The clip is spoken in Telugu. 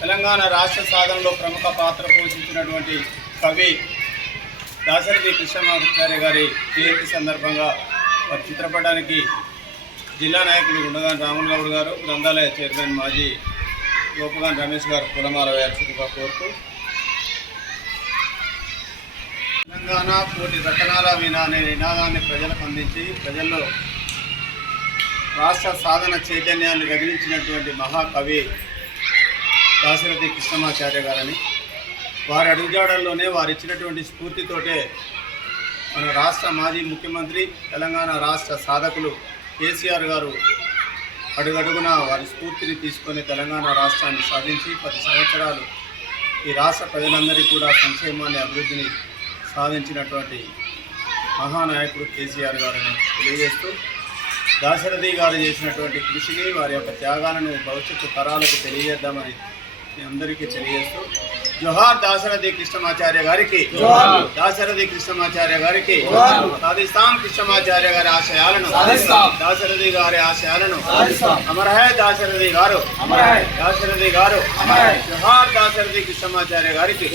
తెలంగాణ రాష్ట్ర సాధనలో ప్రముఖ పాత్ర పోషించినటువంటి కవి దాశరథి కృష్ణమాచార్య గారి జయంతి సందర్భంగా వారి చిత్రపటానికి జిల్లా నాయకులు గుండగాని రాములు గౌడ్ గారు, గ్రంథాలయ చైర్మన్ మాజీ గోపగాని రమేష్ గారు పూలమాల వేయాల్సిందిగా కోరుతూ, తెలంగాణ కోటి రతనాల వినా అనే నినాదాన్ని ప్రజలకు అందించి ప్రజల్లో రాష్ట్ర సాధన చైతన్యాన్ని రగిలించినటువంటి మహాకవి దాశరథి కృష్ణమాచార్య గారని, వారి అడుగుజాడల్లోనే వారు ఇచ్చినటువంటి స్ఫూర్తితోటే మన రాష్ట్ర మాజీ ముఖ్యమంత్రి, తెలంగాణ రాష్ట్ర సాధకులు కేసీఆర్ గారు అడుగడుగున వారి స్ఫూర్తిని తీసుకొని తెలంగాణ రాష్ట్రాన్ని సాధించి 10 సంవత్సరాలు ఈ రాష్ట్ర ప్రజలందరికీ కూడా సంక్షేమాన్ని, అభివృద్ధిని సాధించినటువంటి మహానాయకుడు కేసీఆర్ గారిని తెలియజేస్తూ, దాశరథి గారు చేసినటువంటి కృషిని, వారి యొక్క త్యాగాలను భవిష్యత్తు తరాలకు తెలియజేద్దామని అందరికీ తెలియజేస్తూ, జోహార్ దాశరథి కృష్ణమాచార్య గారికి, దాశరథి కృష్ణమాచార్య గారికి, సాధిస్తాం కృష్ణమాచార్య గారి ఆశయాలను, దాశరథి గారి ఆశయాలను, అమర్ హై దాశరథి గారు, దాశరథి గారు, జోహార్ దాశరథి కృష్ణమాచార్య గారికి.